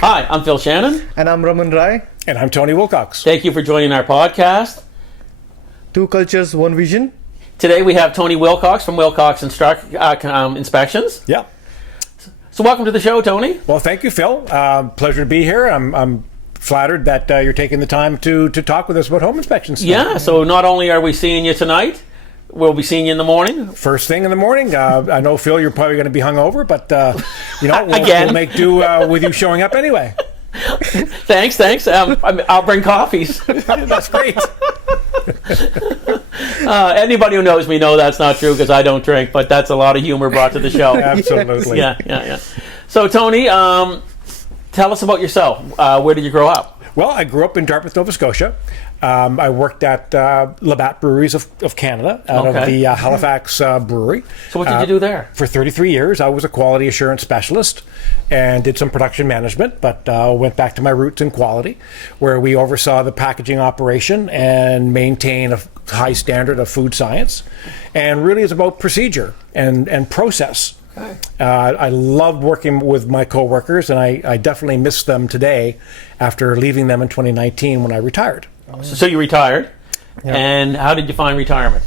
Hi, I'm Phil Shannon. And I'm Raman Rai. And I'm Tony Wilcox. Thank you for joining our podcast. Two cultures, one vision. Today we have Tony Wilcox from Wilcox Inspections. Yeah. So welcome to the show, Tony. Well, thank you, Phil. Pleasure to be here. I'm flattered that you're taking the time to talk with us about home inspections. Yeah, so not only are we seeing you tonight, we'll be seeing you in the morning. First thing in the morning. I know, Phil, you're probably going to be hungover, but we'll make do with you showing up anyway. Thanks. I'll bring coffees. That's great. Anybody who knows me know that's not true because I don't drink, but that's a lot of humor brought to the show. Absolutely. Yeah. So, Tony, tell us about yourself. Where did you grow up? Well, I grew up in Dartmouth, Nova Scotia. I worked at Labatt Breweries of Canada out of the Halifax brewery. So what did you do there? For 33 years, I was a quality assurance specialist and did some production management, but went back to my roots in quality, where we oversaw the packaging operation and maintain a high standard of food science. And really is about procedure and process. Okay. I loved working with my coworkers, and I definitely miss them today after leaving them in 2019 when I retired. So you retired, yeah. And how did you find retirement?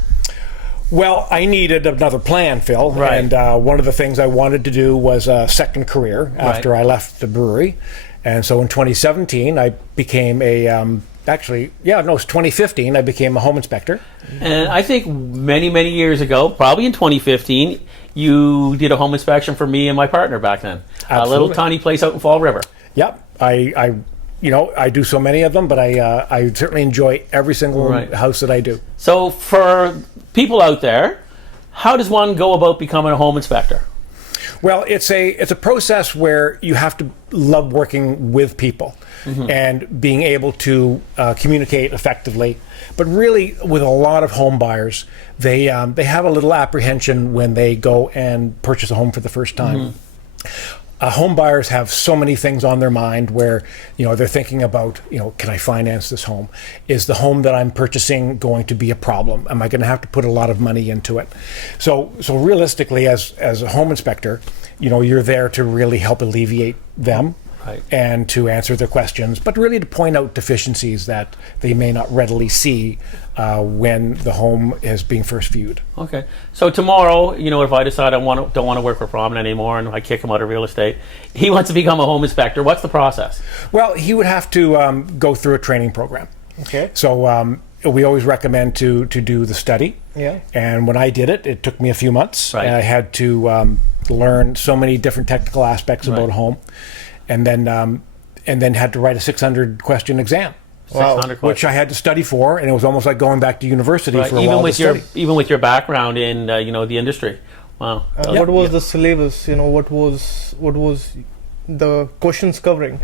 Well, I needed another plan, Phil, right. And one of the things I wanted to do was a second career after I left the brewery. And so in 2017, I became it's 2015, I became a home inspector. And I think many years ago, probably in 2015, you did a home inspection for me and my partner back then. Absolutely. A little tiny place out in Fall River. Yep. I do so many of them, but I certainly enjoy every single house that I do. So for people out there, how does one go about becoming a home inspector? Well, it's a process where you have to love working with people and being able to communicate effectively. But really, with a lot of home buyers, they have a little apprehension when they go and purchase a home for the first time. Home buyers have so many things on their mind where, they're thinking about, can I finance this home? Is the home that I'm purchasing going to be a problem? Am I going to have to put a lot of money into it? So realistically, as a home inspector, you're there to really help alleviate them. Right. And to answer their questions, but really to point out deficiencies that they may not readily see when the home is being first viewed. Okay. So tomorrow, if I decide don't want to work for Raman anymore and I kick him out of real estate, he wants to become a home inspector. What's the process? Well, he would have to go through a training program. Okay. So we always recommend to do the study. Yeah. And when I did it, it took me a few months. Right. And I had to learn so many different technical aspects about a home. And then had to write a 600 question exam. Wow. Which I had to study for, and it was almost like going back to university for a while to study. Even with your background in the industry. Wow. What was the syllabus? What was the questions covering?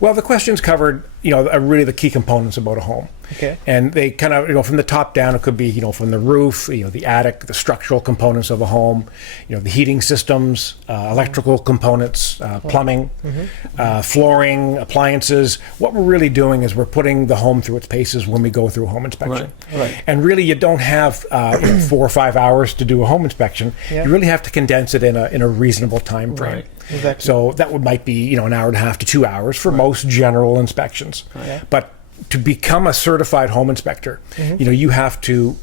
Well, the questions covered, are really the key components about a home. Okay. And they kind of, from the top down, it could be, from the roof, the attic, the structural components of a home, the heating systems, electrical components, plumbing, flooring, appliances. What we're really doing is we're putting the home through its paces when we go through a home inspection. Right. And really, you don't have 4 or 5 hours to do a home inspection. Yeah. You really have to condense it in a reasonable time frame. Right. Exactly. So that might be an hour and a half to 2 hours for most general inspections. Right. But to become a certified home inspector, you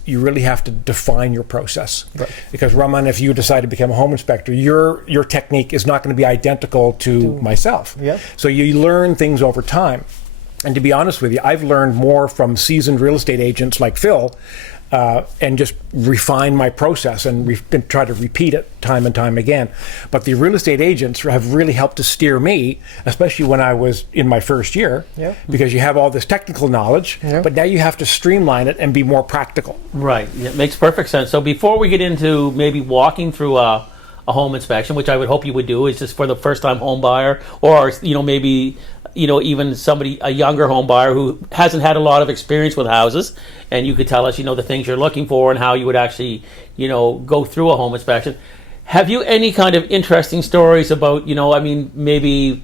really have to define your process. Right. Because Raman, if you decide to become a home inspector, your technique is not going to be identical to myself. Yep. So you learn things over time. And to be honest with you, I've learned more from seasoned real estate agents like Phil and just refine my process and try to repeat it time and time again. But the real estate agents have really helped to steer me, especially when I was in my first year, because you have all this technical knowledge, but now you have to streamline it and be more practical. Right. It makes perfect sense. So before we get into maybe walking through a home inspection, which I would hope you would do, is just for the first-time home buyer, or maybe even a younger home buyer who hasn't had a lot of experience with houses, and you could tell us, the things you're looking for and how you would actually, go through a home inspection. Have you any kind of interesting stories about, maybe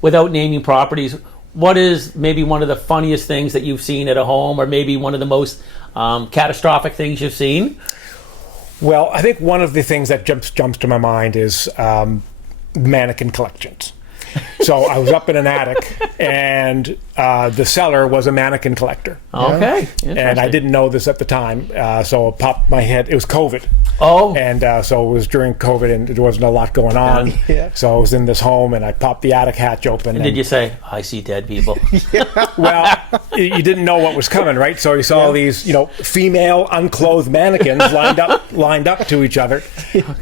without naming properties, what is maybe one of the funniest things that you've seen at a home, or maybe one of the most catastrophic things you've seen? Well, I think one of the things that jumps to my mind is mannequin collections. So I was up in an attic, and the cellar was a mannequin collector. Okay. And I didn't know this at the time, so it popped my head. It was COVID. Oh. And so it was during COVID, and there wasn't a lot going on. Yeah. So I was in this home, and I popped the attic hatch open. And did you say, I see dead people? Well, you didn't know what was coming, right? So you saw these, female unclothed mannequins lined up to each other,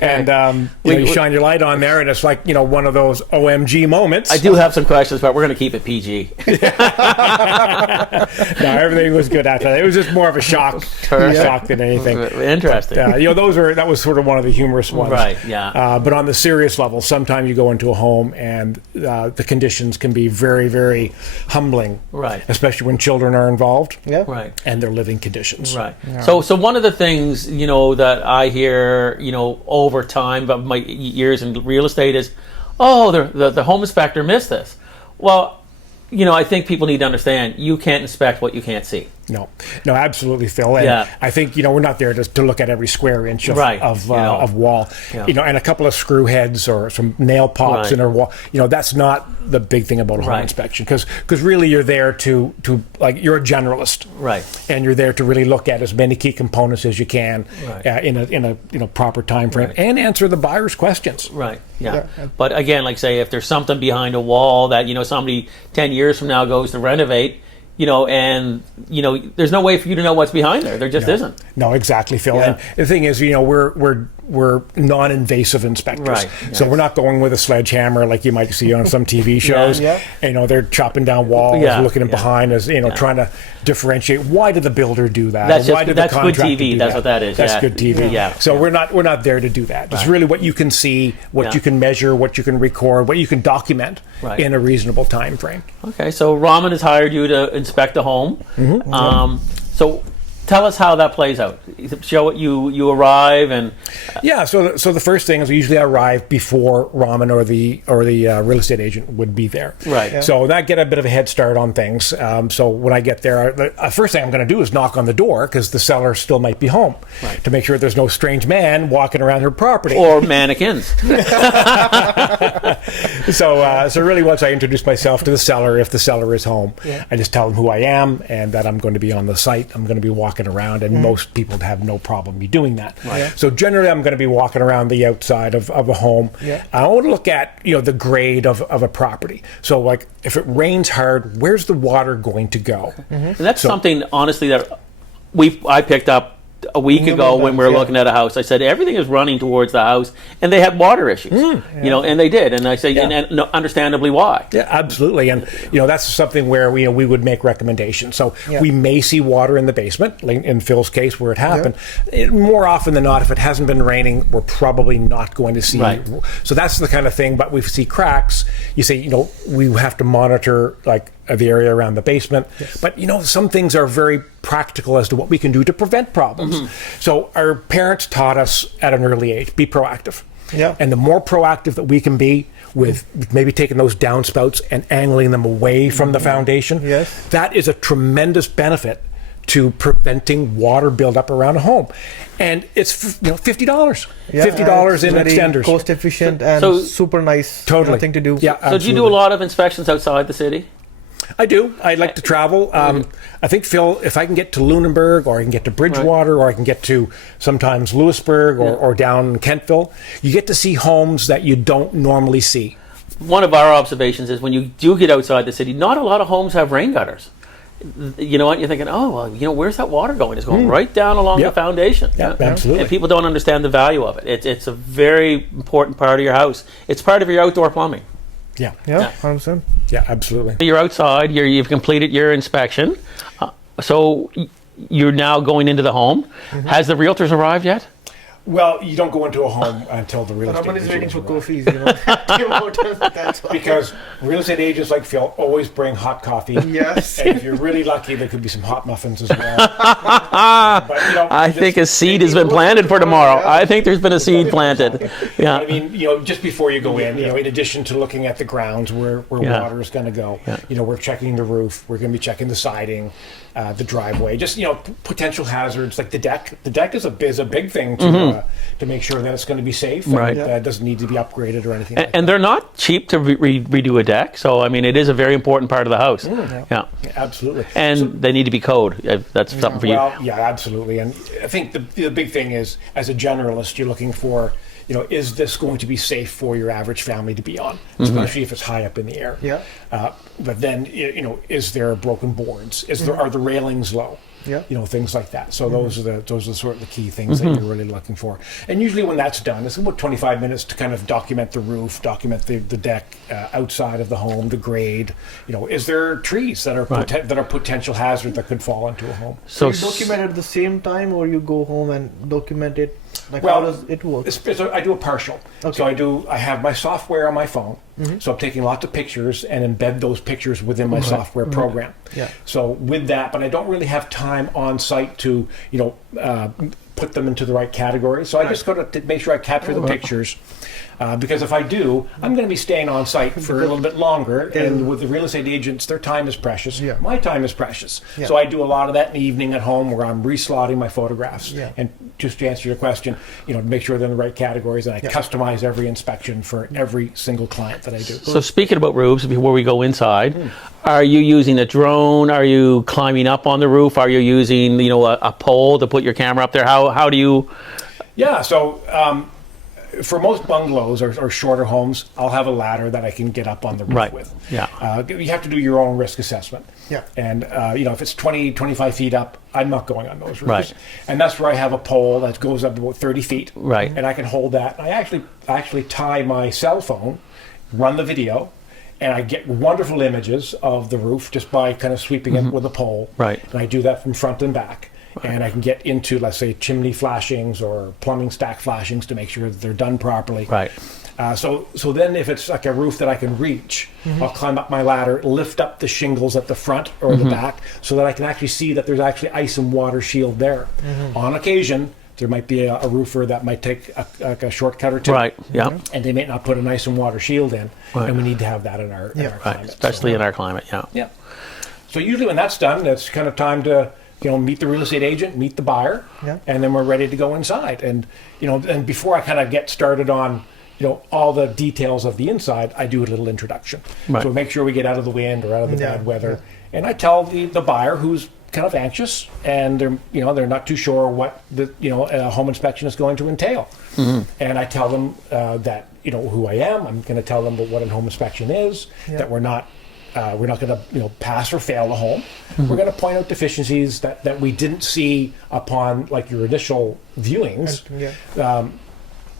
and you shine your light on there, and it's like one of those OMG moments. I do have some questions, but we're going to keep it PG. No, everything was good after that. It was just more of a shock than anything. Interesting. But, that was sort of one of the humorous ones, right? Yeah. But on the serious level, sometimes you go into a home and the conditions can be very, very humbling, right? Especially when children are involved, right, and their living conditions, right. Yeah. So one of the things that I hear over time of my years in real estate is, the home inspector missed this. Well, I think people need to understand you can't inspect what you can't see. No, absolutely, Phil. And I think we're not there to look at every square inch of wall, and a couple of screw heads or some nail pops in a wall. That's not the big thing about a home inspection, because really you're there to you're a generalist, right? And you're there to really look at as many key components as you can in a proper time frame and answer the buyer's questions. Right. Yeah. But again, like say if there's something behind a wall that somebody 10 years from now goes to renovate. And there's no way for you to know what's behind there. There just isn't. No, exactly, Phil. Yeah. And the thing is, we're non-invasive inspectors, right? So we're not going with a sledgehammer like you might see on some TV shows. They're chopping down walls, looking behind us, trying to differentiate. Why did the builder do that? That's good TV. That's what that is. That's good TV. Yeah. So we're not there to do that. It's really what you can see, what you can measure, what you can record, what you can document in a reasonable time frame. Okay, so Raman has hired you to inspect a home. Mm-hmm. So tell us how that plays out. Show it. You arrive and So the first thing is we usually arrive before Raman or the real estate agent would be there. Right. Yeah. So that get a bit of a head start on things. So when I get there, the first thing I'm going to do is knock on the door because the seller still might be home, to make sure there's no strange man walking around her property or mannequins. So really, once I introduce myself to the seller, if the seller is home, I just tell them who I am and that I'm going to be on the site. I'm going to be walking around, and most people have no problem me doing that. Right. So generally, I'm going to be walking around the outside of a home. I want to look at the grade of a property. So like if it rains hard, where's the water going to go? And that's something honestly that I picked up a week ago when we were looking at a house. I said everything is running towards the house, and they had water issues. And they did. And I say, and understandably why. Yeah, absolutely. And that's something where we would make recommendations. So we may see water in the basement, like in Phil's case where it happened. More often than not, if it hasn't been raining, we're probably not going to see. Right. So that's the kind of thing. But we see cracks. You say, we have to monitor the area around the basement. But some things are very practical as to what we can do to prevent problems. So our parents taught us at an early age, be proactive. And the more proactive that we can be with maybe taking those downspouts and angling them away from the foundation, that is a tremendous benefit to preventing water buildup around a home. And it's $50. $50 in extenders. Cost efficient and super nice thing to do. Yeah, so do you do a lot of inspections outside the city? I do. I like to travel. I think, Phil, if I can get to Lunenburg or I can get to Bridgewater or I can get to sometimes Lewisburg or down Kentville, you get to see homes that you don't normally see. One of our observations is when you do get outside the city, not a lot of homes have rain gutters. You know what? You're thinking, where's that water going? It's going right down along the foundation. Yeah, absolutely. And people don't understand the value of it. It's a very important part of your house. It's part of your outdoor plumbing. Yeah, 100%. Yeah, absolutely. You're outside. You've completed your inspection. So you're now going into the home. Has the realtors arrived yet? Well, you don't go into a home until the real estate agent is waiting for arrives. coffees, Because real estate agents like Phil always bring hot coffee. Yes. And if you're really lucky, there could be some hot muffins as well. I think a seed has been planted for tomorrow. I think there's been a seed planted. Yeah. I mean, just before you go in, in addition to looking at the grounds where water is going to go, we're checking the roof. We're going to be checking the siding, the driveway, just, potential hazards like the deck. The deck is a big thing to to make sure that it's going to be safe Right. and it doesn't need to be upgraded or anything. And they're not cheap to redo a deck. So, I mean, it is a very important part of the house. Yeah. Yeah. Absolutely. And they need to be code. That's something for you. Well, yeah, absolutely. And I think the big thing is, as a generalist, you're looking for, is this going to be safe for your average family to be on, especially if it's high up in the air? Yeah. But then, is there broken boards? Are the railings low? Yeah. Things like that. So those are sort of the key things that you're really looking for. And usually when that's done, it's about 25 minutes to kind of document the roof, document the deck outside of the home, the grade. Is there trees that are that are potential hazard that could fall into a home? So you document at the same time, or you go home and document it? Like, how does it work? I do a partial. Okay. So I have my software on my phone. So I'm taking lots of pictures and embed those pictures within my software program. Yeah. So with that, but I don't really have time on site to, put them into the right category. So I just go to make sure I capture the pictures. Because if I do, I'm going to be staying on site for a little bit longer. And with the real estate agents, their time is precious. Yeah. My time is precious. Yeah. So I do a lot of that in the evening at home where I'm reslotting my photographs. Yeah. And just to answer your question, to make sure they're in the right categories. And I customize every inspection for every single client that I do. So speaking about roofs, before we go inside, are you using a drone? Are you climbing up on the roof? Are you using, a pole to put your camera up there? How do you? Yeah, so for most bungalows or shorter homes, I'll have a ladder that I can get up on the roof with. Yeah. You have to do your own risk assessment. Yeah. And, if it's 20, 25 feet up, I'm not going on those roofs. Right. And that's where I have a pole that goes up about 30 feet. Right. And I can hold that. I actually tie my cell phone, run the video, and I get wonderful images of the roof just by kind of sweeping it with a pole. Right. And I do that from front and back. And I can get into, let's say, chimney flashings or plumbing stack flashings to make sure that they're done properly. Right. So then if it's like a roof that I can reach, I'll climb up my ladder, lift up the shingles at the front or the back so that I can actually see that there's actually ice and water shield there. On occasion, there might be a roofer that might take a shortcut or two. Right, yeah. And they may not put an ice and water shield in. Right. And we need to have that in our climate. Right, especially in our climate, yeah. Yeah. So usually when that's done, it's kind of time to meet the real estate agent, meet the buyer, and then we're ready to go inside. And and before I kind of get started on all the details of the inside, I do a little introduction. Right. So make sure we get out of the wind or out of the bad weather, and I tell the buyer who's kind of anxious and they're not too sure what the a home inspection is going to entail, and I tell them that who I am. I'm going to tell them what a home inspection is, that we're not going to pass or fail the home. We're going to point out deficiencies that we didn't see upon like your initial viewings.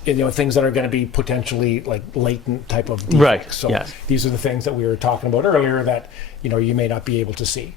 Things that are going to be potentially like latent type of defects. Right. So yes. These are the things that we were talking about earlier that you may not be able to see.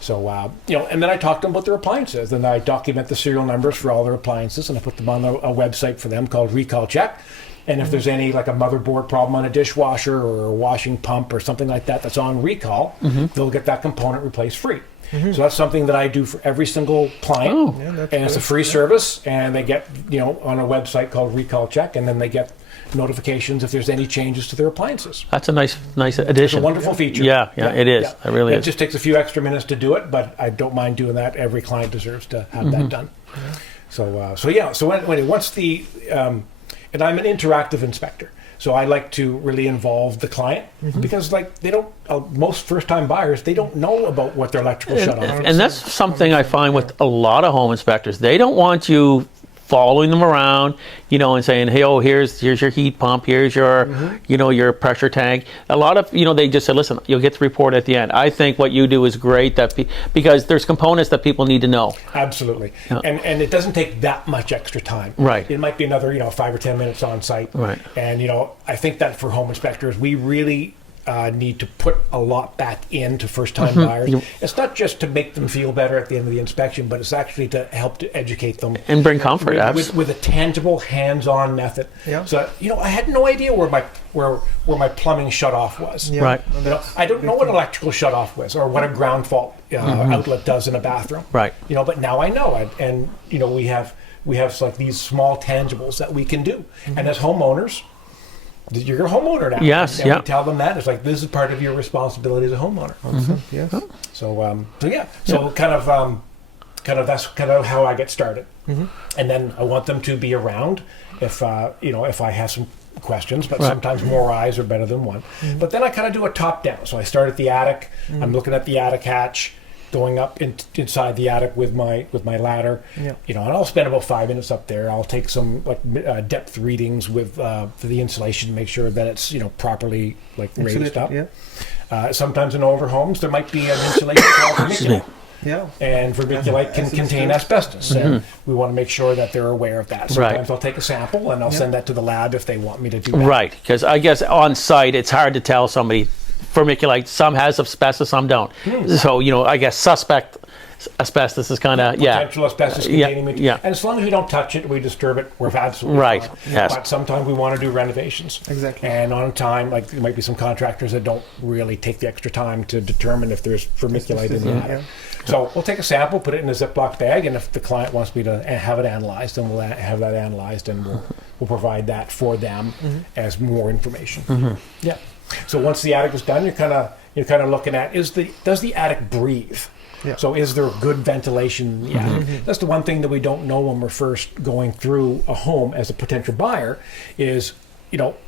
So and then I talk to them about their appliances, and I document the serial numbers for all their appliances, and I put them on a website for them called Recall Check. And if there's any like a motherboard problem on a dishwasher or a washing pump or something like that that's on recall, they'll get that component replaced free. So that's something that I do for every single client. Oh. And it's a free service, and they get on a website called Recall Check, and then they get notifications if there's any changes to their appliances. That's a nice It's addition. a wonderful feature. Yeah, it is. It really is. It just takes a few extra minutes to do it, but I don't mind doing that. Every client deserves to have that done. So once the and I'm an interactive inspector, so I like to really involve the client because they don't most first-time buyers, they don't know about what their electrical shutoff is. And that's something I find with a lot of home inspectors. They don't want you following them around, and saying, "Hey, here's your heat pump, here's your, your pressure tank." A lot of, they just say, "Listen, you'll get the report at the end." I think what you do is great because there's components that people need to know. Absolutely, Yeah. and it doesn't take that much extra time. Right. It might be another 5 or 10 minutes on site. Right. And I think that for home inspectors, we really need to put a lot back into first-time buyers. It's not just to make them feel better at the end of the inspection, but it's actually to help to educate them And bring comfort, with a tangible, hands-on method. Yeah. So I had no idea where my plumbing shutoff was. Yeah. Right. I don't know what electrical shutoff was or what a ground fault outlet does in a bathroom. Right. But now I know, and we have like these small tangibles that we can do, and as homeowners. You're a homeowner now. Yes, and yeah. we tell them that. It's like, this is part of your responsibility as a homeowner. Yes. So kind of that's kind of how I get started. And then I want them to be around if if I have some questions, but sometimes more eyes are better than one. But then I kind of do a top down. So I start at the attic. I'm looking at the attic hatch, going up inside the attic with my ladder. And I'll spend about 5 minutes up there. I'll take some depth readings with for the insulation, make sure that it's properly raised up. Sometimes in older homes there might be an insulation called vermiculite. And vermiculite can contain asbestos, and we want to make sure that they're aware of that. Sometimes I'll take a sample and I'll send that to the lab if they want me to do that. Right, because I guess on site it's hard to tell somebody vermiculite. Some has asbestos, some don't. So I guess suspect asbestos is kind of potential asbestos containing material. And as long as we don't touch it, we disturb it, we're absolutely fine. Yes. But sometimes we want to do renovations. Exactly. And on time, there might be some contractors that don't really take the extra time to determine if there's vermiculite in the attic. So we'll take a sample, put it in a Ziploc bag, and if the client wants me to have it analyzed, then we'll have that analyzed, and we'll provide that for them as more information. So once the attic is done, you're kind of looking at does the attic breathe? So is there good ventilation in the attic? That's the one thing that we don't know when we're first going through a home as a potential buyer is,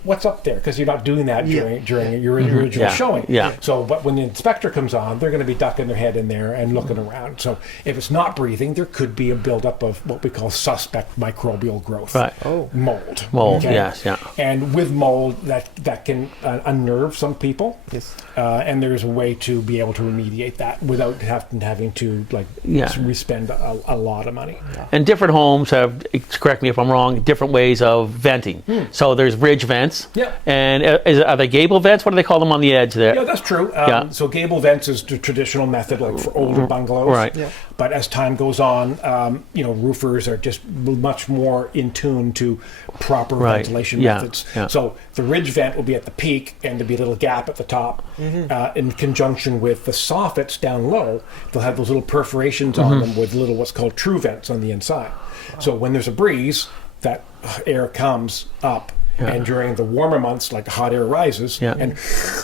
what's up there? Because you're not doing that during your original showing. So, but when the inspector comes on, they're going to be ducking their head in there and looking around. So if it's not breathing, there could be a buildup of what we call suspect microbial growth. Mold. Mold, yes, And with mold, that can unnerve some people. And there's a way to be able to remediate that without having to re-spend a lot of money. And different homes have, correct me if I'm wrong, different ways of venting. So there's ridge vents. And are they gable vents? What do they call them on the edge there? Yeah, that's true. So gable vents is the traditional method, for older bungalows. But as time goes on, roofers are just much more in tune to proper ventilation methods. So the ridge vent will be at the peak, and there'll be a little gap at the top. In conjunction with the soffits down low, they'll have those little perforations on them with little what's called true vents on the inside. So when there's a breeze, that air comes up. And during the warmer months, hot air rises, and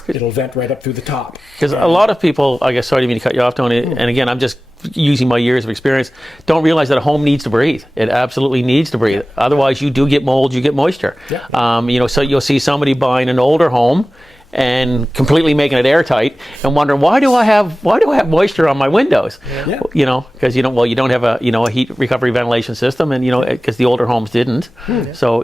it'll vent right up through the top. Because a lot of people, I guess, sorry to mean to cut you off, Tony, and again, I'm just using my years of experience, don't realize that a home needs to breathe. It absolutely needs to breathe. Otherwise, you do get mold, you get moisture. So you'll see somebody buying an older home and completely making it airtight and wondering, why do I have moisture on my windows? Because you don't have a heat recovery ventilation system, and because the older homes didn't. So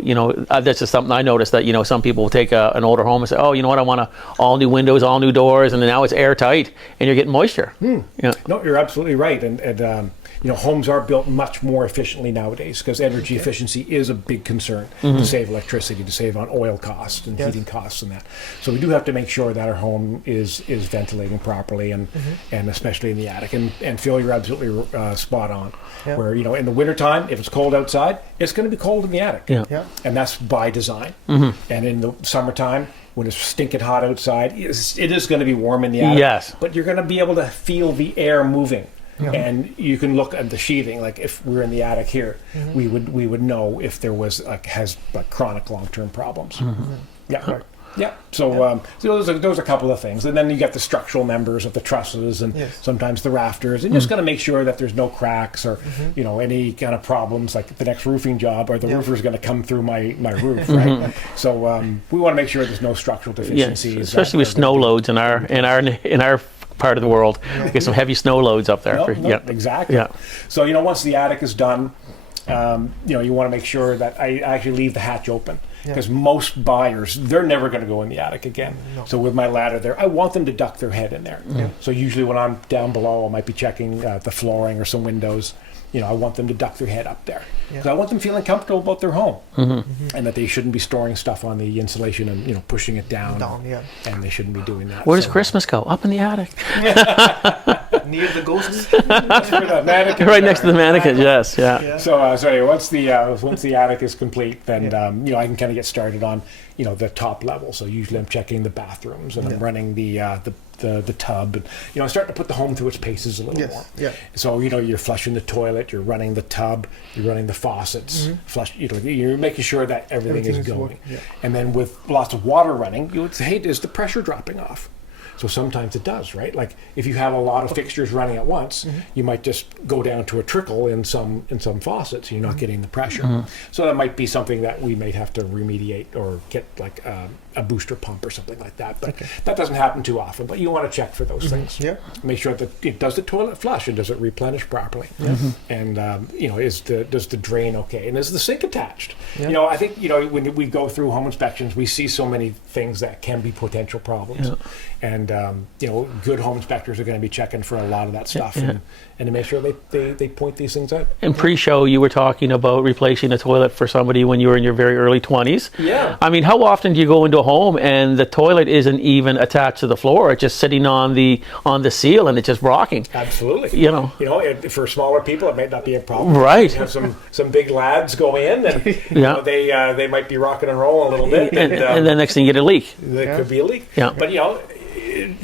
that's just something I noticed, that some people will take an older home and say, oh, you know what, I want all new windows, all new doors, and then now it's airtight and you're getting moisture. No, you're absolutely right. And homes are built much more efficiently nowadays because energy efficiency is a big concern to save electricity, to save on oil costs and heating costs and that. So we do have to make sure that our home is ventilating properly, and especially in the attic. And Phil, you're absolutely spot on. Where, in the wintertime, if it's cold outside, it's going to be cold in the attic. And that's by design. And in the summertime, when it's stinking hot outside, it is going to be warm in the attic. But you're going to be able to feel the air moving. And you can look at the sheathing, if we're in the attic here, we would know if there was has chronic long-term problems. So those are a couple of things, and then you get the structural members of the trusses and sometimes the rafters, and just got to make sure that there's no cracks or any kind of problems, like the next roofing job, or the roofer's going to come through my roof, right? So we want to make sure there's no structural deficiencies, especially with snow loads in our part of the world. Get some heavy snow loads up there. Exactly. So once the attic is done, you want to make sure that I actually leave the hatch open, because most buyers, they're never going to go in the attic again. So with my ladder there, I want them to duck their head in there. So usually when I'm down below, I might be checking the flooring or some windows. I want them to duck their head up there. Because I want them feeling comfortable about their home. And that they shouldn't be storing stuff on the insulation and pushing it down. And they shouldn't be doing that. Where does Christmas go? Up in the attic. Near the ghosts. Right next to the mannequin, yes. So anyway, once the attic is complete, then I can kind of get started on the top level. So usually I'm checking the bathrooms, and I'm running the tub, and I start to put the home through its paces a little more. So you're flushing the toilet, you're running the tub, you're running the faucets, you're making sure that everything is going. And then with lots of water running, you would say, hey, is the pressure dropping off? So sometimes it does, right? Like if you have a lot of fixtures running at once, you might just go down to a trickle in some faucets. You're not getting the pressure. So that might be something that we might have to remediate or get like a booster pump or something like that. But that doesn't happen too often. But you want to check for those things. Yeah. Make sure that it does the toilet flush and does it replenish properly. And does the drain okay? And is the sink attached? Yeah. I think when we go through home inspections, we see so many things that can be potential problems. And good home inspectors are going to be checking for a lot of that stuff and to make sure they point these things out. In pre-show, you were talking about replacing a toilet for somebody when you were in your very early 20s. Yeah. I mean, how often do you go into a home and the toilet isn't even attached to the floor? It's just sitting on the seal and it's just rocking. Absolutely. For smaller people, it might not be a problem. Right. You have some big lads go in and they might be rocking and rolling a little bit. And then next thing you get a leak. There could be a leak. Yeah. But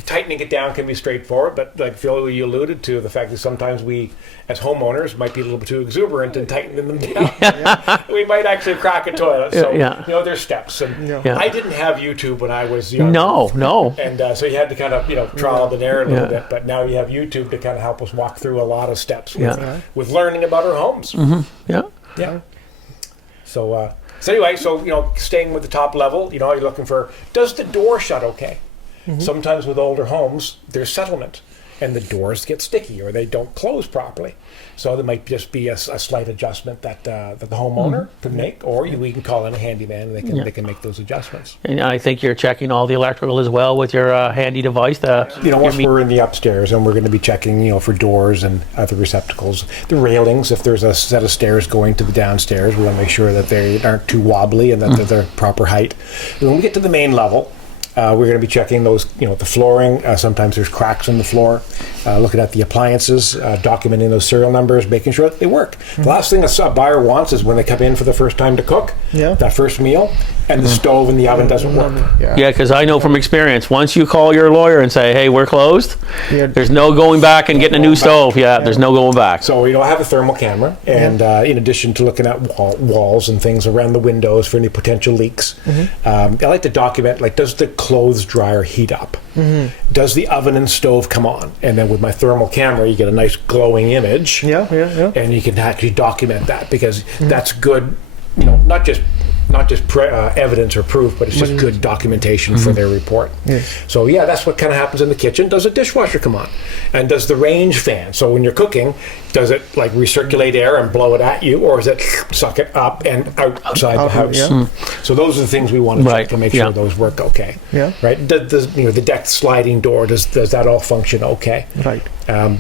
tightening it down can be straightforward, but like Phil, you alluded to the fact that sometimes we, as homeowners, might be a little bit too exuberant in tightening them down. We might actually crack a toilet. So, there's steps. And I didn't have YouTube when I was young. No. And so you had to kind of, trial and error a little bit, but now you have YouTube to kind of help us walk through a lot of steps with learning about our homes. Yeah. So anyway, staying with the top level, you're looking for, does the door shut okay? Sometimes with older homes, there's settlement, and the doors get sticky or they don't close properly. So there might just be a slight adjustment that the homeowner can make, or we can call in a handyman and they can make those adjustments. And I think you're checking all the electrical as well with your handy device. Once we're in the upstairs, and we're going to be checking, for doors and other receptacles, the railings. If there's a set of stairs going to the downstairs, we want to make sure that they aren't too wobbly and that they're the proper height. And when we get to the main level, we're going to be checking those, the flooring. Sometimes there's cracks in the floor. Looking at the appliances, documenting those serial numbers, making sure that they work. The last thing a buyer wants is when they come in for the first time to cook, that first meal, and the stove and the oven doesn't work. Yeah, because I know from experience, once you call your lawyer and say, hey, we're closed, there's no going back and getting a new stove. There's no going back. So I have a thermal camera, and in addition to looking at walls and things around the windows for any potential leaks, I like to document, does the clothes dryer heat up? Does the oven and stove come on? And then with my thermal camera, you get a nice glowing image. And you can actually document that, because that's good, not just evidence or proof, but it's just good documentation for their report. So that's what kind of happens in the kitchen. Does a dishwasher come on? And does the range fan? So when you're cooking, does it recirculate air and blow it at you, or does it suck it up and outside the house? So those are the things we want to check to make sure those work okay. Right? Does the deck sliding door, does that all function okay? Right. And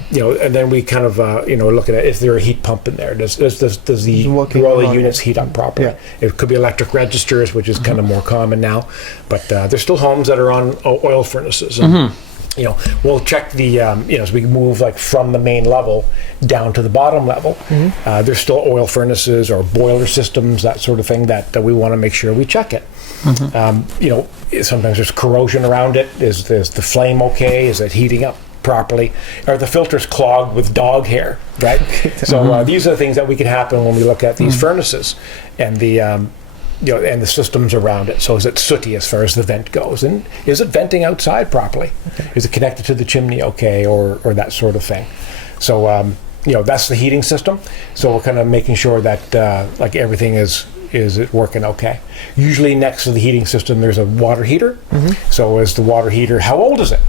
then we kind of looking at, is there a heat pump in there? Does the all the units heat up properly? It could be electric registers, which is kind of more common now, but there's still homes that are on oil furnaces. And, we'll check the as we move from the main level down to the bottom level. There's still oil furnaces or boiler systems, that sort of thing, that we want to make sure we check it. Sometimes there's corrosion around it. Is the flame okay? Is it heating up properly? Are the filters clogged with dog hair? Right. So these are the things that we can happen when we look at these furnaces and the and the systems around it. So is it sooty as far as the vent goes, and is it venting outside properly? Is it connected to the chimney okay, or that sort of thing? So that's the heating system. So we're kind of making sure that everything is it working okay. Usually next to the heating system there's a water heater. So is the water heater, how old is it?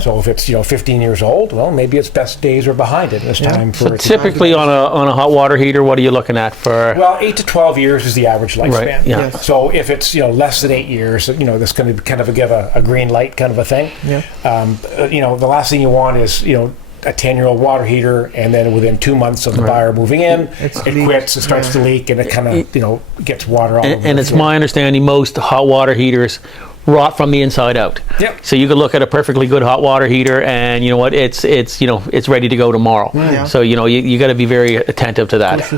So if it's 15 years old, well, maybe its best days are behind it, and it's time for it to typically on a hot water heater, what are you looking at for? Well, 8 to 12 years is the average lifespan. Right. So if it's less than 8 years, that's going to kind of give a green light kind of a thing. The last thing you want is a 10-year-old water heater, and then within 2 months of the buyer moving in, it quits, it starts to leak, and it kind of gets water all over. And it's my understanding most hot water heaters rot from the inside out. So you could look at a perfectly good hot water heater, and it's ready to go tomorrow. So you got to be very attentive to that.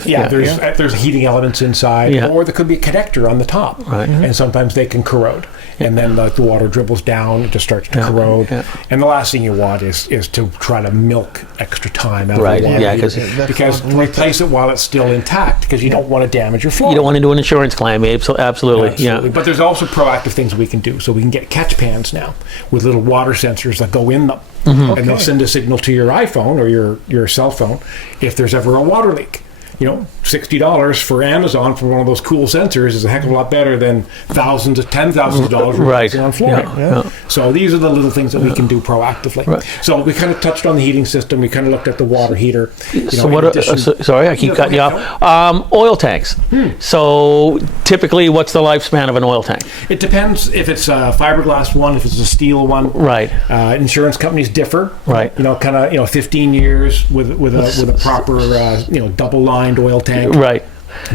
There's heating elements inside, or there could be a connector on the top, and sometimes they can corrode. and then the water dribbles down, it just starts to corrode. And the last thing you want is to try to milk extra time out of the water because replace it while it's still intact, because you don't want to damage your floor. You don't want to do an insurance claim. Absolutely. Yeah. But there's also proactive things we can do. So we can get catch pans now with little water sensors that go in them. And they'll send a signal to your iPhone or your cell phone if there's ever a water leak. $60 for Amazon for one of those cool sensors is a heck of a lot better than thousands of dollars on flooring. So these are the little things that we can do proactively. So we kind of touched on the heating system. We kind of looked at the water heater. Sorry, I keep cutting you off. Oil tanks. So typically, what's the lifespan of an oil tank? It depends if it's a fiberglass one, if it's a steel one. Right. Insurance companies differ. Right. 15 years with a proper double-lined oil tank. Right.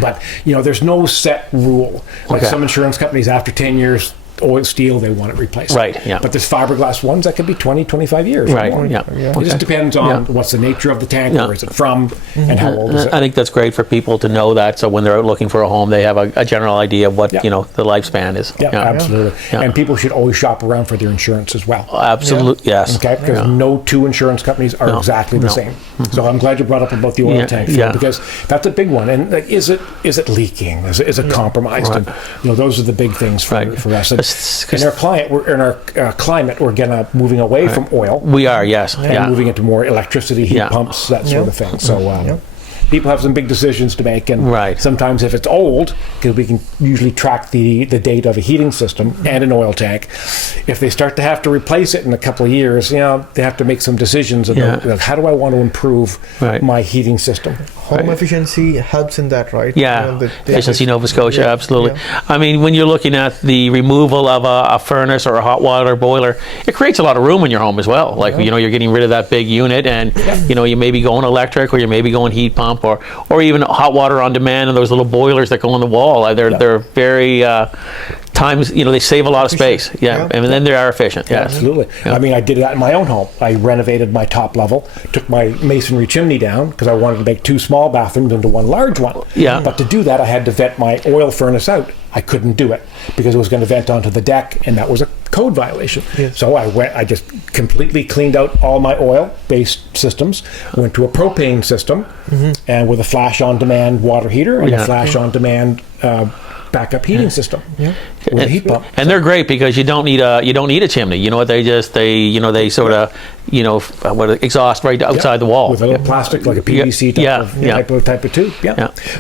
But there's no set rule. Like some insurance companies, after 10 years oil steel, they want it replaced. Right, yeah. But there's fiberglass ones that could be 20, 25 years. Right, It just depends on what's the nature of the tank, where is it from, and how old is it. I think that's great for people to know that, so when they're out looking for a home, they have a general idea of what, the lifespan is. Absolutely. And people should always shop around for their insurance as well. Absolutely, yes. Okay, because no two insurance companies are exactly the same. So I'm glad you brought up about the oil tank, because that's a big one. And is it leaking? Is it compromised? And those are the big things for us. In our climate, we're moving away from oil. We are, yes. And moving into more electricity, heat pumps, that sort of thing. So people have some big decisions to make, and sometimes if it's old, because we can usually track the date of a heating system and an oil tank, if they start to have to replace it in a couple of years, they have to make some decisions about how do I want to improve my heating system. Home efficiency helps in that, right? Yeah, Efficiency Nova Scotia, absolutely. I mean, when you're looking at the removal of a furnace or a hot water boiler, it creates a lot of room in your home as well. Like, you're getting rid of that big unit, and, you may be going electric, or you may be going heat pump, or even hot water on demand, and those little boilers that go on the wall. They're very times, they save a lot of space. And then they are efficient. Yes. Absolutely. I mean, I did that in my own home. I renovated my top level, took my masonry chimney down because I wanted to make 2 small bathrooms into 1 large one. But to do that, I had to vent my oil furnace out. I couldn't do it because it was going to vent onto the deck, and that was a code violation. So I just completely cleaned out all my oil-based systems, went to a propane system, and with a flash-on-demand water heater and a flash-on-demand backup heating system with a heat pump. And they're great because you don't need a chimney. They sort of exhaust right outside the wall with a little plastic, like a PVC type of tube.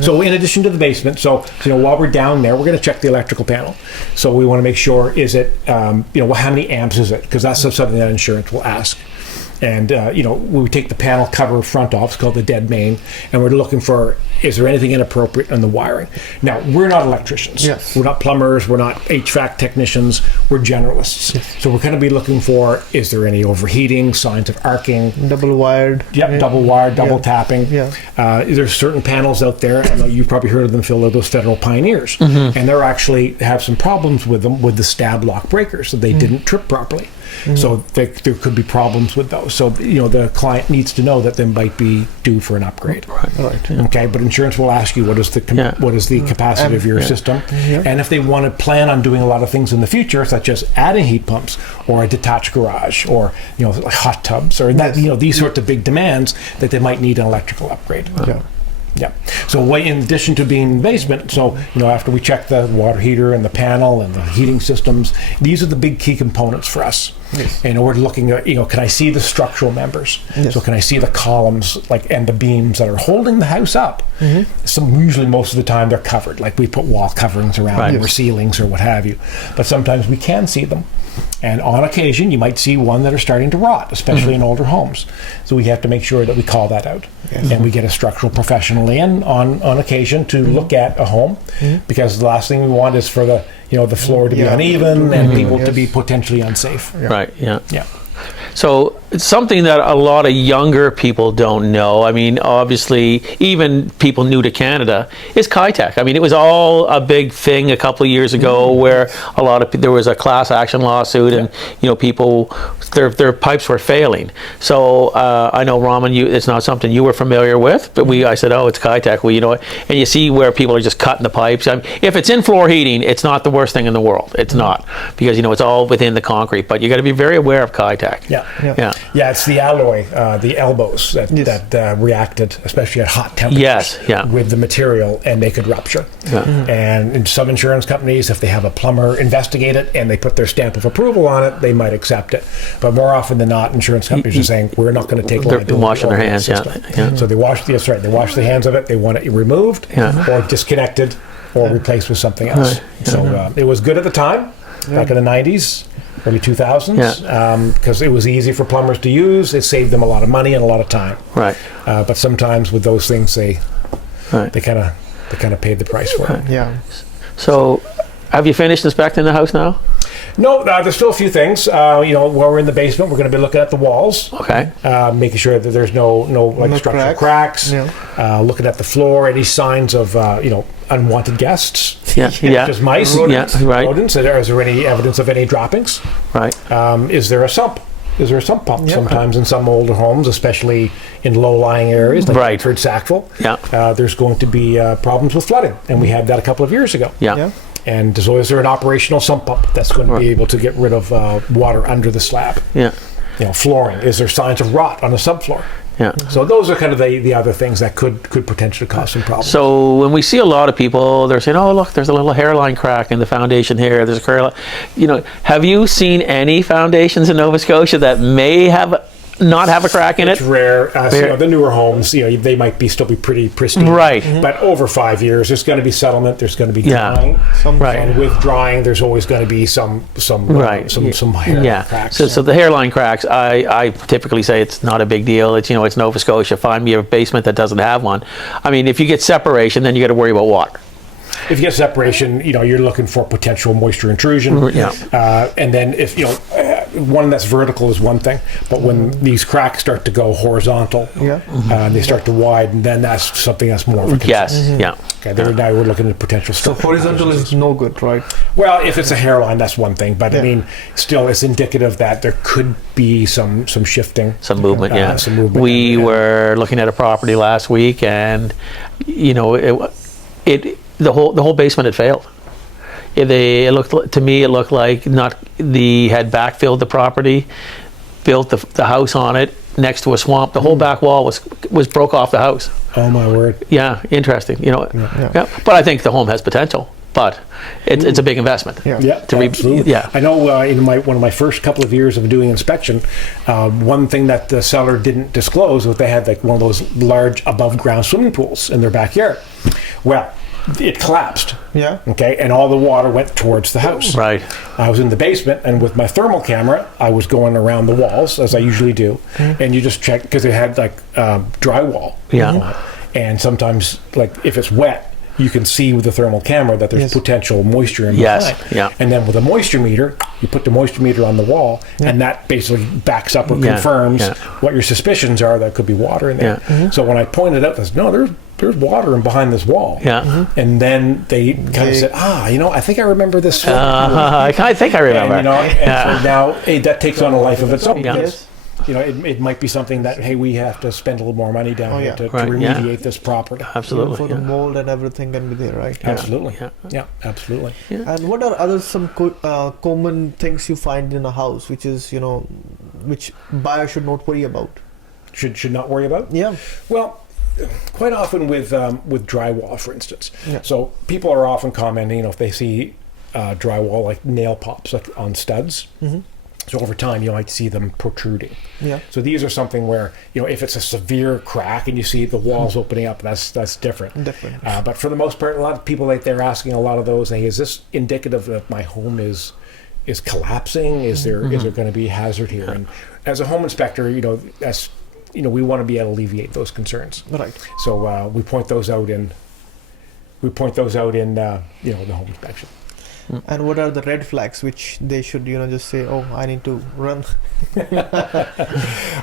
So in addition to the basement, so while we're down there, we're going to check the electrical panel. So we want to make sure, is it how many amps is it? Because that's something that insurance will ask. And we take the panel cover front off, it's called the dead main, and we're looking for, is there anything inappropriate in the wiring? Now, we're not electricians. We're not plumbers. We're not HVAC technicians. We're generalists. So we're going to be looking for, is there any overheating, signs of arcing? Double wired. Double wired, double tapping. There's certain panels out there, I know you've probably heard of them, Phil, those Federal Pioneers. And they're actually have some problems with them with the stab lock breakers, so they didn't trip properly. So there could be problems with those. So the client needs to know that they might be due for an upgrade. Okay, but insurance will ask you what is the capacity of your system, and if they want to plan on doing a lot of things in the future, such as adding heat pumps or a detached garage or like hot tubs or these sorts of big demands, that they might need an electrical upgrade. So in addition to being in the basement, after we check the water heater and the panel and the heating systems, these are the big key components for us. And we're looking at, can I see the structural members? So can I see the columns and the beams that are holding the house up? Usually most of the time they're covered, like we put wall coverings around or ceilings or what have you. But sometimes we can see them. And on occasion, you might see one that are starting to rot, especially in older homes. So we have to make sure that we call that out. And we get a structural professional in on occasion to look at a home, because the last thing we want is for the floor to be uneven and people to be potentially unsafe. So it's something that a lot of younger people don't know. I mean, obviously, even people new to Canada, is Kitech. I mean, it was all a big thing a couple of years ago where there was a class action lawsuit and, people, their pipes were failing. So I know, Raman, it's not something you were familiar with, but I said, oh, it's Kitech. Well, and you see where people are just cutting the pipes. I mean, if it's in floor heating, it's not the worst thing in the world. It's not, because, it's all within the concrete, but you got to be very aware of Kitech. Yeah, it's the alloy, the elbows that reacted, especially at hot temperatures, with the material, and they could rupture. And in some insurance companies, if they have a plumber investigate it and they put their stamp of approval on it, they might accept it. But more often than not, insurance companies are saying, we're not going to take liability. They're washing their hands, So they wash the hands of it. They want it removed or disconnected or replaced with something else. So it was good at the time, back in the 90s. Early 2000s, because it was easy for plumbers to use. It saved them a lot of money and a lot of time. Right. But sometimes with those things, they kind of paid the price for it. Yeah. So, have you finished inspecting the house now? No, there's still a few things. While we're in the basement, we're going to be looking at the walls. Okay. Making sure that there's no structural cracks. Looking at the floor, any signs of unwanted guests. Just mice. Rodents. Is there any evidence of any droppings? Right. Is there a sump? Is there a sump pump? Sometimes in some older homes, especially in low-lying areas like Bedford, Sackville, there's going to be problems with flooding, and we had that a couple of years ago. And so is there an operational sump pump that's going to be able to get rid of water under the slab? Flooring. Is there signs of rot on the subfloor? So those are kind of the other things that could potentially cause some problems. So when we see a lot of people, they're saying, "Oh, look, there's a little hairline crack in the foundation here. There's a hairline." Have you seen any foundations in Nova Scotia that may not have a crack in it? It's rare. The newer homes, they might still be pretty pristine. Right. But over 5 years, there's going to be settlement. There's going to be drying. And with drying, there's always going to be some hairline cracks. So the hairline cracks, I typically say it's not a big deal. It's it's Nova Scotia. Find me a basement that doesn't have one. I mean, if you get separation, then you got to worry about water. If you get separation, you're looking for potential moisture intrusion. And then if one that's vertical is one thing, but when these cracks start to go horizontal, they start to widen, then that's something that's more of a concern. Okay, now we're looking at potential. So horizontal is no good, right? Well, if it's a hairline, that's one thing, but I mean, still, it's indicative that there could be some shifting, some movement. We were looking at a property last week, and the whole basement had failed. It looked like had backfilled the property, built the house on it next to a swamp. The whole back wall was broke off the house. Oh my word! Yeah, interesting. But I think the home has potential. But it's a big investment. Absolutely. I know in one of my first couple of years of doing inspection, one thing that the seller didn't disclose was they had one of those large above ground swimming pools in their backyard. Well, it collapsed. Okay, and all the water went towards the house. Right. I was in the basement, and with my thermal camera, I was going around the walls as I usually do, and you just check because it had drywall. And sometimes, if it's wet, you can see with the thermal camera that there's potential moisture in behind. And then with a moisture meter, you put the moisture meter on the wall, and that basically backs up or confirms what your suspicions are that could be water in there. So when I pointed out, there's water in behind this wall. And then they kind of said, I think I remember this. I think I remember. And so now that takes on a life of its own. It might be something that, hey, we have to spend a little more money down here to remediate this property. Absolutely. For the mold and everything can be there, right? Absolutely. Absolutely. And what are some common things you find in a house, which is, which buyer should not worry about? Should not worry about? Yeah. Well, quite often with drywall, for instance. So people are often commenting, if they see drywall like nail pops on studs. So over time, you might see them protruding. So these are something where, if it's a severe crack and you see the walls opening up, that's different. But for the most part, a lot of people they're asking a lot of those, hey, is this indicative that my home is collapsing? Is there going to be hazard here? And as a home inspector, that's we want to be able to alleviate those concerns. Right. So we point those out in the home inspection. And what are the red flags which they should, just say, oh, I need to run?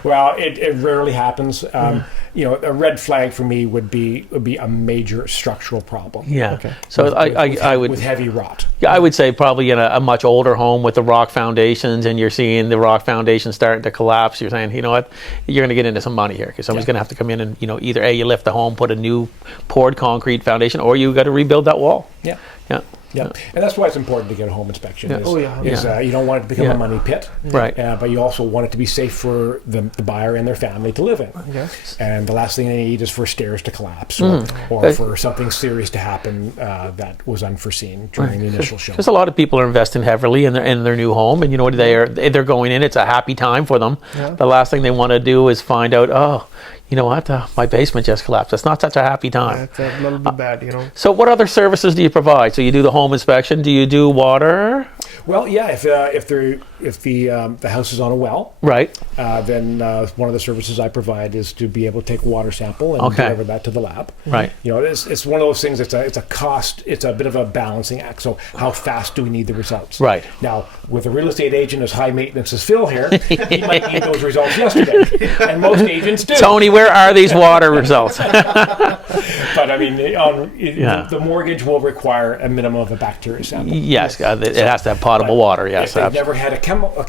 Well, it rarely happens. A red flag for me would be a major structural problem. Yeah. Okay. So I would with heavy rot. Yeah, I would say probably in a much older home with the rock foundations, and you're seeing the rock foundation starting to collapse. You're saying, you know what, you're going to get into some money here because somebody's going to have to come in and either A, you lift the home, put a new poured concrete foundation, or you got to rebuild that wall. Yeah. Yeah. Yeah, and that's why it's important to get a home inspection. Yeah. You don't want it to become a money pit, right? But you also want it to be safe for the buyer and their family to live in. Yes. And the last thing they need is for stairs to collapse or for something serious to happen that was unforeseen during the initial show. Because a lot of people are investing heavily in their new home, and they're going in. It's a happy time for them. Yeah. The last thing they want to do is find out, oh, you know what, my basement just collapsed. It's not such a happy time. Yeah, it's a little bit bad. So what other services do you provide? So you do the home inspection. Do you do water? Well, yeah. If the house is on a well, right, then one of the services I provide is to be able to take a water sample and deliver that to the lab. Right. It's one of those things. It's a cost. It's a bit of a balancing act. So how fast do we need the results? Right. Now, with a real estate agent as high maintenance as Phil here, he might need those results yesterday, and most agents do. Tony, where are these water results? But I mean, the mortgage will require a minimum of a bacteria sample. Yes, it has to have potable water. Yes, if they've never had a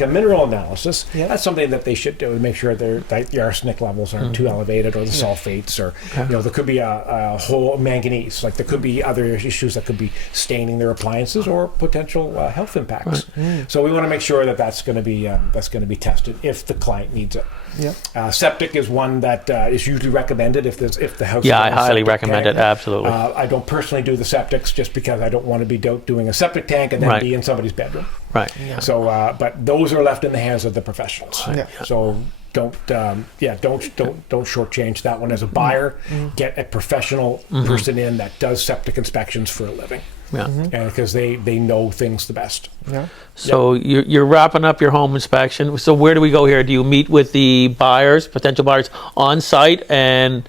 mineral analysis, that's something that they should do to make sure that the arsenic levels aren't too elevated, or the sulfates, or there could be a whole manganese. Like there could be other issues that could be staining their appliances or potential health impacts. So we want to make sure that that's going to be tested if the client needs it. Yeah. Septic is one that is usually recommended if the house. Yeah, I highly recommend it. Absolutely. I don't personally do the septics just because I don't want to be doing a septic tank and then be in somebody's bedroom. Right. Yeah. So, but those are left in the hands of the professionals. Yeah. So don't shortchange that one as a buyer. Get a professional person in that does septic inspections for a living. Yeah. And because they know things the best. Yeah. So you're wrapping up your home inspection. So where do we go here? Do you meet with the potential buyers on site and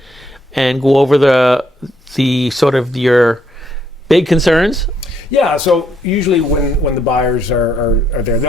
go over the sort of your big concerns? Yeah, so usually when the buyers are there,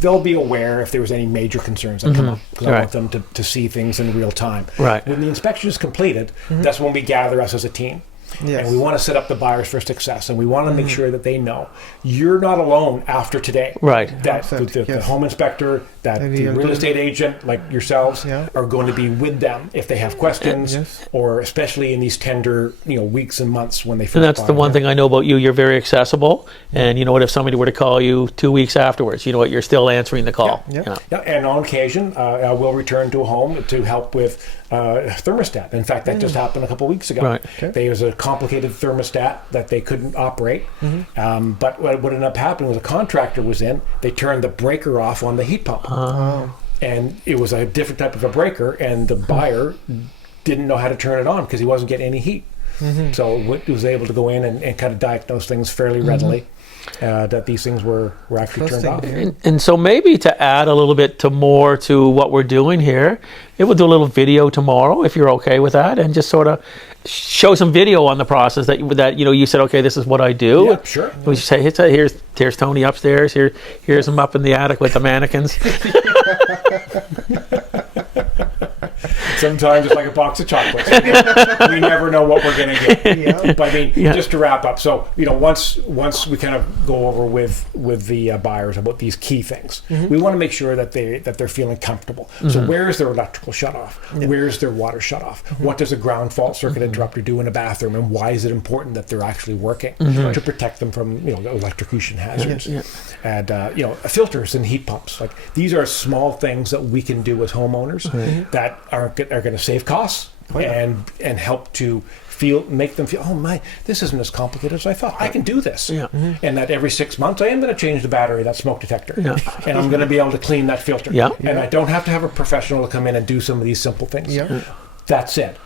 they'll be aware if there was any major concerns that come up, because I want them to see things in real time. Right. When the inspection is completed, that's when we gather us as a team. Yes. And we want to set up the buyers for success, and we want to make sure that they know you're not alone after today. Right. That the home inspector, that the real estate agent, like yourselves, are going to be with them if they have questions, or especially in these tender, weeks and months when they first. And that's the one thing I know about you. You're very accessible, and you know what? If somebody were to call you 2 weeks afterwards, you know what? You're still answering the call. Yeah. And on occasion, I will return to a home to help with thermostat. In fact, that just happened a couple of weeks ago. Right. Okay. There was a complicated thermostat that they couldn't operate. But what ended up happening was a contractor was in. They turned the breaker off on the heat pump. And it was a different type of a breaker, and the buyer didn't know how to turn it on because he wasn't getting any heat. So he was able to go in and kind of diagnose things fairly readily. That these things were actually turned off. And so maybe to add a little bit more to what we're doing here, we'll do a little video tomorrow if you're okay with that, and just sort of show some video on the process that you said, okay, this is what I do. Yeah, sure. We say, here's Tony upstairs. Here's him up in the attic with the mannequins. Sometimes it's like a box of chocolates. We never know what we're going to get. But I mean, just to wrap up. So once we kind of go over with the buyers about these key things, we want to make sure that they're feeling comfortable. So where is their electrical shut off? Where is their water shut off? What does a ground fault circuit interrupter do in a bathroom? And why is it important that they're actually working to protect them from electrocution hazards? And filters and heat pumps. Like these are small things that we can do as homeowners that are going to save costs and help to make them feel, oh my, this isn't as complicated as I thought. I can do this. And that every 6 months I am going to change the battery of that smoke detector. And I'm going to be able to clean that filter. And I don't have to have a professional to come in and do some of these simple things. That's it.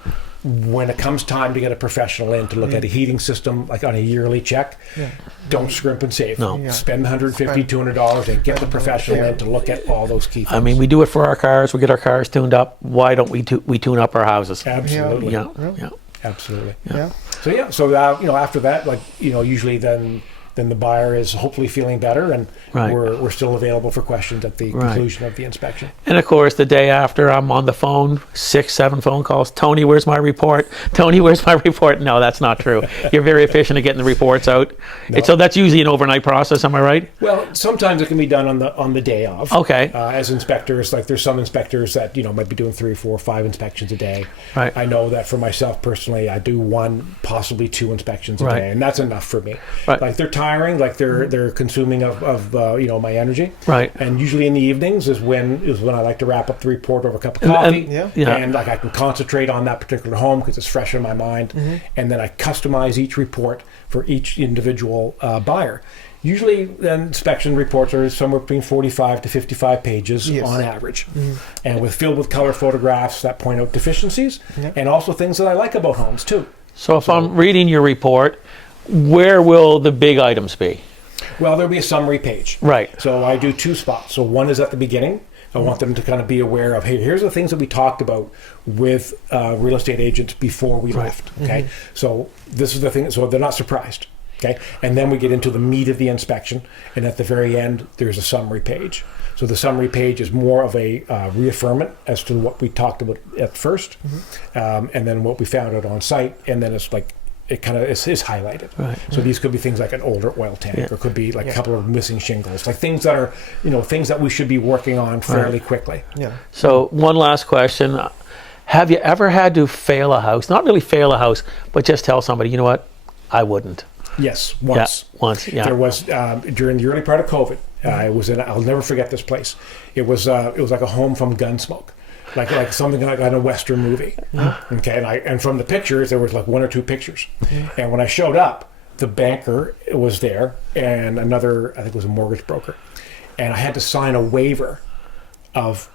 When it comes time to get a professional in to look at a heating system, like on a yearly check, don't scrimp and save. Spend $150, $200 and get the professional in to look at all those key things. I mean, we do it for our cars. We get our cars tuned up. Why don't we tune up our houses? Absolutely. Absolutely. So after that, usually then then the buyer is hopefully feeling better, and Right. we're still available for questions at the conclusion of the inspection. And of course, the day after, I'm on the phone, 6, 7 phone calls. Tony, where's my report? Tony, where's my report? No, that's not true. You're very efficient at getting the reports out. No. And so that's usually an overnight process, am I right? Well, sometimes it can be done on the day of. Okay. As inspectors, like there's some inspectors that might be doing 3, 4, 5 inspections a day. Right. I know that for myself personally, I do 1, possibly 2 inspections a Right. day, and that's enough for me. Right. Like they're tiring, like they're consuming of my energy. Right. And usually in the evenings is when I like to wrap up the report over a cup of coffee, Yeah. and like I can concentrate on that particular home because it's fresh in my mind, and then I customize each report for each individual buyer. Usually, then inspection reports are somewhere between 45 to 55 pages on average, and filled with color photographs that point out deficiencies, and also things that I like about homes too. So if I'm reading your report, where will the big items be? Well, there'll be a summary page. Right. So I do 2 spots. So one is at the beginning. I want them to kind of be aware of, hey, here's the things that we talked about with real estate agents before we left. Okay. So this is the thing. So they're not surprised. Okay. And then we get into the meat of the inspection. And at the very end, there's a summary page. So the summary page is more of a reaffirmment as to what we talked about at first, and then what we found out on site. And then it's like, it kind of is highlighted. Right. So these could be things like an older oil tank, or could be like a couple of missing shingles, like things that are, things that we should be working on fairly quickly. Yeah. So one last question. Have you ever had to fail a house? Not really fail a house, but just tell somebody, you know what, I wouldn't. Yes, once. Yeah, once, yeah. There was, during the early part of COVID, I'll never forget this place. It was like a home from Gunsmoke. Like something like in a Western movie. Okay, and from the pictures, there was like 1 or 2 pictures. And when I showed up, the banker was there, and another, I think it was a mortgage broker. And I had to sign a waiver of,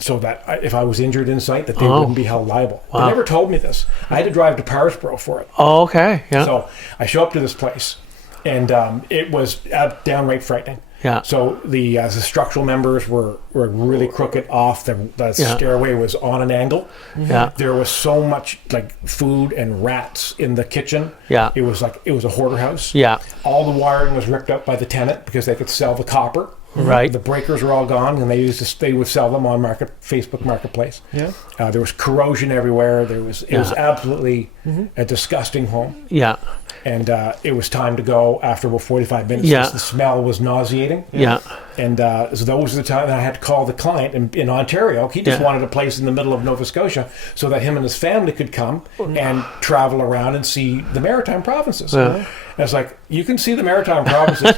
so that if I was injured in sight, that they wouldn't be held liable. Wow. They never told me this. I had to drive to Parisboro for it. Oh, okay, yeah. So I show up to this place, and it was downright frightening. Yeah. So the structural members were really crooked off. The stairway was on an angle. Yeah. There was so much like food and rats in the kitchen. Yeah. It was a hoarder house. Yeah. All the wiring was ripped up by the tenant because they could sell the copper. Right. The breakers were all gone, and they would sell them on Facebook Marketplace. Yeah. There was corrosion everywhere. It was absolutely a disgusting home. Yeah. And it was time to go after about 45 minutes. Yeah. The smell was nauseating. Yeah. And so those were the time that I had to call the client in Ontario. He just wanted a place in the middle of Nova Scotia so that him and his family could come and travel around and see the Maritime Provinces. Yeah. And I was like, you can see the Maritime Provinces.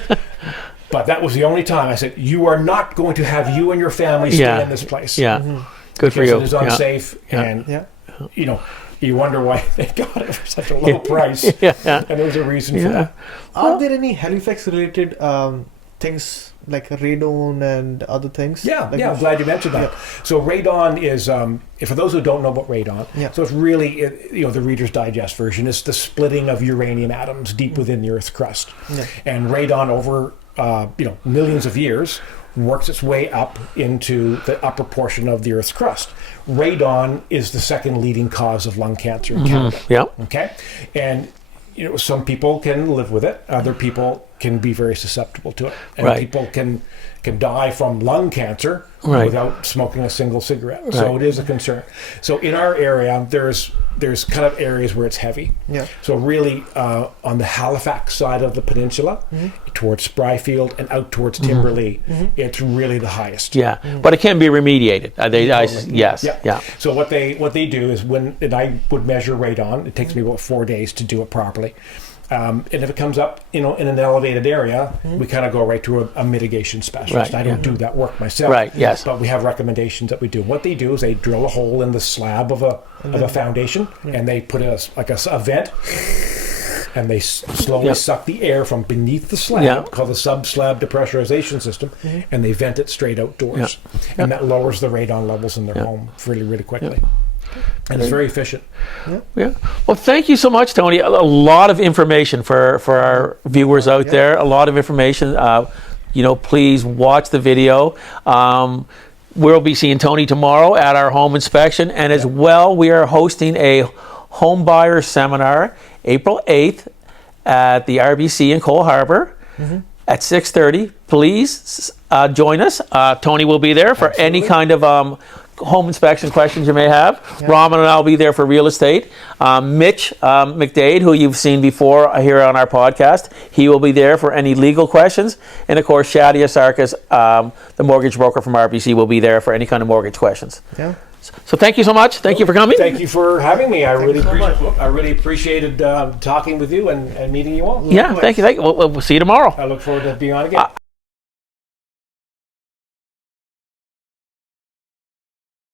But that was the only time I said, you are not going to have you and your family stay in this place. Yeah. Good for Because you. it is unsafe. Yeah. And, you wonder why they got it for such a low price. Yeah. And there's a reason for that. Are there any Halifax-related things like radon and other things? Yeah, I'm glad you mentioned that. So radon is, for those who don't know about radon, so it's really, the Reader's Digest version is the splitting of uranium atoms deep within the Earth's crust. Yeah. And radon over, millions of years works its way up into the upper portion of the Earth's crust. Radon is the second leading cause of lung cancer in Canada. Yeah. Okay? And, some people can live with it. Other people can be very susceptible to it. And people can die from lung cancer without smoking a single cigarette. So it is a concern. So in our area, there's kind of areas where it's heavy. Yeah. So really on the Halifax side of the peninsula, towards Spryfield and out towards Timberlea, it's really the highest. Yeah. But it can be remediated. Yes. Yeah. So what they do is and I would measure radon. It takes me about 4 days to do it properly. And if it comes up, in an elevated area, we kind of go right to a mitigation specialist. Right, I don't do that work myself. Right, yes. But we have recommendations that we do. What they do is they drill a hole in the slab of a foundation, and they put a vent, and they slowly suck the air from beneath the slab, called the sub-slab depressurization system, and they vent it straight outdoors. And that lowers the radon levels in their home really, really quickly. And it's very efficient. Yeah. Well, thank you so much, Tony. A lot of information for our viewers out there. A lot of information. Please watch the video. We'll be seeing Tony tomorrow at our home inspection, and as well, we are hosting a home buyer seminar April 8th at the RBC in Cole Harbour at 6:30. Please join us. Tony will be there for any kind of home inspection questions you may have. Raman and I will be there for real estate. Mitch McDade, who you've seen before here on our podcast, he will be there for any legal questions. And of course, Shadia Sarkis, the mortgage broker from RBC, will be there for any kind of mortgage questions. Yeah. So thank you so much. Thank you for coming. Thank you for having me. I really appreciated talking with you and meeting you all. Yeah, thank you. We'll see you tomorrow. I look forward to being on again.